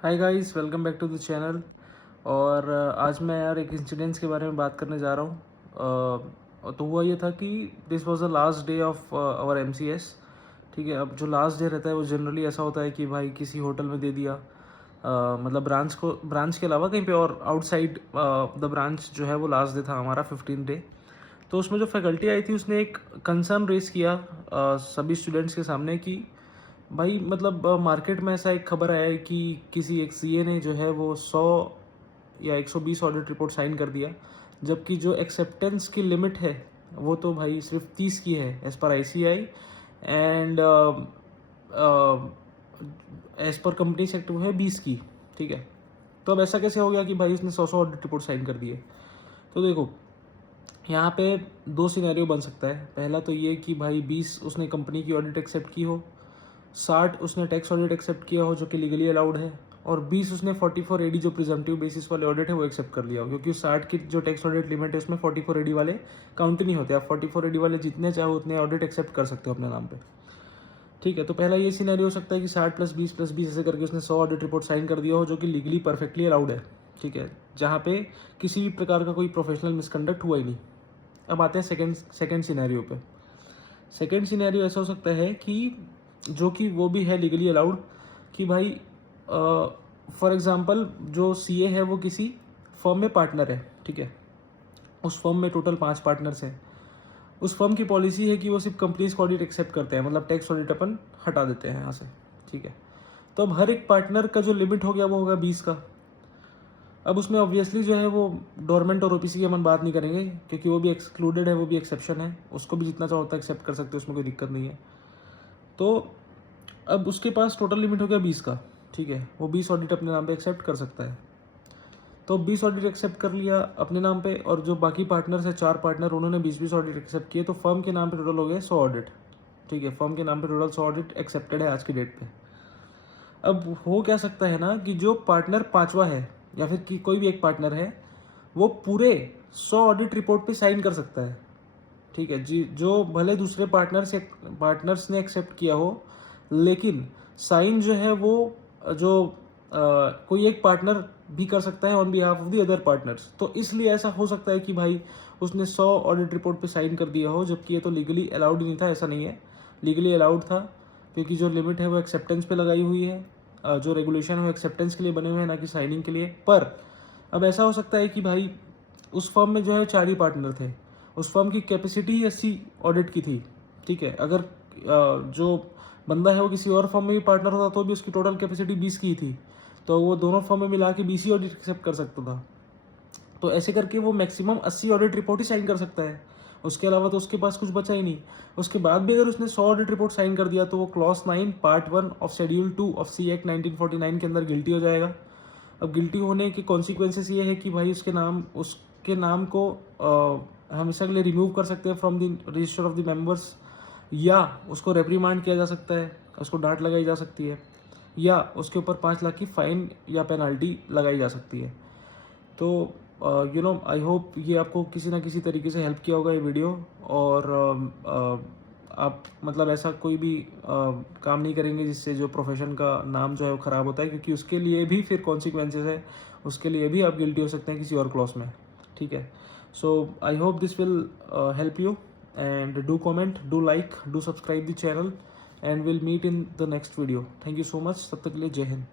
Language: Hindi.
Hi guys, welcome back to the channel. और आज मैं यार एक इंसिडेंट्स के बारे में बात करने जा रहा हूँ। तो हुआ ये था कि this was the last day of our MCS. ठीक है, अब जो लास्ट डे रहता है वो जनरली ऐसा होता है कि भाई किसी होटल में दे दिया, मतलब ब्रांच के अलावा कहीं पे और आउटसाइड द ब्रांच जो है वो लास्ट डे था हमारा 15 डे। तो उसमें जो फैकल्टी आई थी उसने एक कंसर्न रेस किया सभी स्टूडेंट्स के सामने कि भाई मतलब मार्केट में ऐसा एक खबर आया है कि किसी एक सीए ने जो है वो 100 या 120 ऑडिट रिपोर्ट साइन कर दिया, जबकि जो एक्सेप्टेंस की लिमिट है वो तो भाई सिर्फ 30 की है as per ICI and as per company sector वो है 20 की। ठीक है, तो अब ऐसा कैसे हो गया कि भाई उसने 100 ऑडिट रिपोर्ट साइन कर दिए। तो देखो, यहाँ पे दो सिनेरियो बन सकता है। पहला तो ये कि भाई 20 उसने कंपनी की ऑडिट एक्सेप्ट की हो, 60 उसने टैक्स ऑडिट एक्सेप्ट किया हो जो कि लीगली अलाउड है, और 20 उसने 44 एडी जो प्रिजम्पटिव बेसिस वाले ऑडिट है वो एक्सेप्ट कर लिया हो, क्योंकि 60 की जो टैक्स ऑडिट लिमिट है उसमें 44 एडी वाले काउंट नहीं होते। आप 44 एडी वाले जितने चाहो उतने ऑडिट एक्सेप्ट कर सकते हो अपने नाम पे। ठीक है, तो पहला ये सीनैरियो हो सकता है कि 60 + 20 + 20 ऐसे करके उसने 100 ऑडिट रिपोर्ट साइन कर दिया हो जो कि लीगली परफेक्टली अलाउड है। ठीक है, जहाँ पे किसी भी प्रकार का कोई प्रोफेशनल मिसकंडक्ट हुआ ही नहीं। अब आते हैं सेकेंड सिनेरियो पे। सेकेंड सिनेरियो ऐसा हो सकता है कि जो कि वो भी है लीगली अलाउड, कि भाई फॉर एग्जांपल जो सीए है वो किसी फर्म में पार्टनर है। ठीक है, उस फर्म में टोटल 5 पार्टनर्स हैं। उस फर्म की पॉलिसी है कि वो सिर्फ कंपनीज का ऑडिट एक्सेप्ट करते हैं, मतलब टैक्स ऑडिट अपन हटा देते हैं यहाँ से। ठीक है, तो अब हर एक पार्टनर का जो लिमिट हो गया वो होगा 20 का। अब उसमें ऑब्वियसली जो है वो डोरमेंट और ओपीसी की अपन बात नहीं करेंगे, क्योंकि वो भी एक्सक्लूडेड है, वो भी एक्सेप्शन है। उसको भी जितना चाहो उतना एक्सेप्ट कर सकते हो, उसमें कोई दिक्कत नहीं है। तो अब उसके पास टोटल लिमिट हो गया 20 का। ठीक है, वो 20 ऑडिट अपने नाम पे एक्सेप्ट कर सकता है। तो 20 ऑडिट एक्सेप्ट कर लिया अपने नाम पे, और जो बाकी पार्टनर्स है 4 पार्टनर, उन्होंने 20-20 ऑडिट एक्सेप्ट किए, तो फर्म के नाम पे टोटल हो गए 100 ऑडिट। ठीक है, फर्म के नाम पे टोटल 100 ऑडिट एक्सेप्टेड है आज की डेट पे। अब हो क्या सकता है ना कि जो पार्टनर पांचवा है या फिर कि कोई भी एक पार्टनर है, वो पूरे 100 ऑडिट रिपोर्ट पे साइन कर सकता है। ठीक है जी, जो भले दूसरे पार्टनर्स ने एक्सेप्ट किया हो, लेकिन साइन जो है वो जो कोई एक पार्टनर भी कर सकता है on behalf of the other partners. तो इसलिए ऐसा हो सकता है कि भाई उसने 100 ऑडिट रिपोर्ट पे साइन कर दिया हो, जबकि ये तो लीगली अलाउड नहीं था। ऐसा नहीं है, लीगली अलाउड था, क्योंकि जो लिमिट है वो एक्सेप्टेंस पे लगाई हुई है। जो रेगुलेशन है वो एक्सेप्टेंस के लिए बने हुए हैं, ना कि साइनिंग के लिए। पर अब ऐसा हो सकता है कि भाई उस फर्म में जो है 4 ही पार्टनर थे, उस फर्म की कैपेसिटी ही 80 ऑडिट की थी। ठीक है, अगर जो बंदा है वो किसी और फर्म में भी पार्टनर होता तो भी उसकी टोटल कैपेसिटी 20 की थी, तो वो दोनों फर्म में मिला के 20 ही ऑडिट एक्सेप्ट कर सकता था। तो ऐसे करके वो मैक्सिमम 80 ऑडिट रिपोर्ट ही साइन कर सकता है, उसके अलावा तो उसके पास कुछ बचा ही नहीं। उसके बाद भी अगर उसने 100 ऑडिट रिपोर्ट साइन कर दिया तो वो clause 9 part 1 of schedule 2 of C act 1949 के अंदर गिल्टी हो जाएगा। अब गिल्टी होने के कॉन्सिक्वेंसेस ये है कि भाई उसके नाम को हमेशा के लिए रिमूव कर सकते हैं from the register of the members, या उसको रेप्रीमांड किया जा सकता है, उसको डांट लगाई जा सकती है, या उसके ऊपर 5 लाख की फाइन या पेनल्टी लगाई जा सकती है। तो आई होप ये आपको किसी ना किसी तरीके से हेल्प किया होगा ये वीडियो। और आप मतलब ऐसा कोई भी काम नहीं करेंगे जिससे जो प्रोफेशन का नाम जो है वो ख़राब होता है, क्योंकि उसके लिए भी फिर कॉन्सिक्वेंसेस है, उसके लिए भी आप गिल्टी हो सकते हैं किसी और क्लॉज में। ठीक है, so I hope this will help you, and do comment, do like, do subscribe the channel, and will meet in the next video. Thank you so much, तब तक के लिए जय हिंद।